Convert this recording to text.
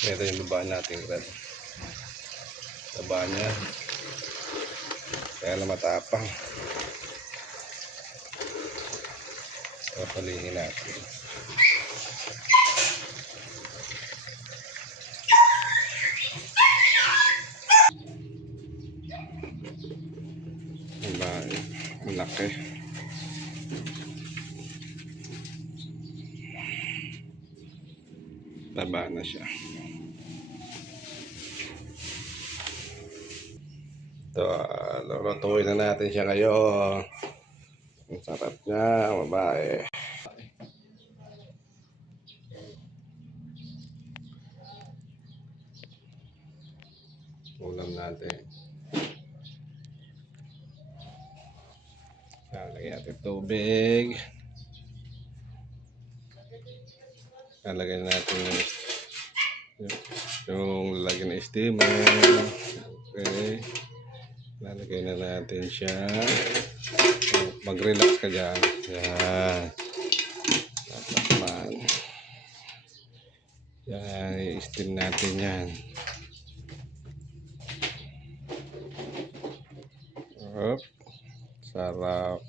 Ito yung baba natin, red. Baba niya. Kaya na matapang. Papalihin natin. Ang laki. Taba na siya. Ito, lulutuin na natin siya ngayon. Ang sarap niya, babae. Ulam natin. Lagyan natin tubig. Lalagyan natin yung lagyan ng steamer. Okay. Lalagay na natin siya. Mag-relax ka dyan. Yan. Tatakman. Yan. I-steam natin yan. Sarap.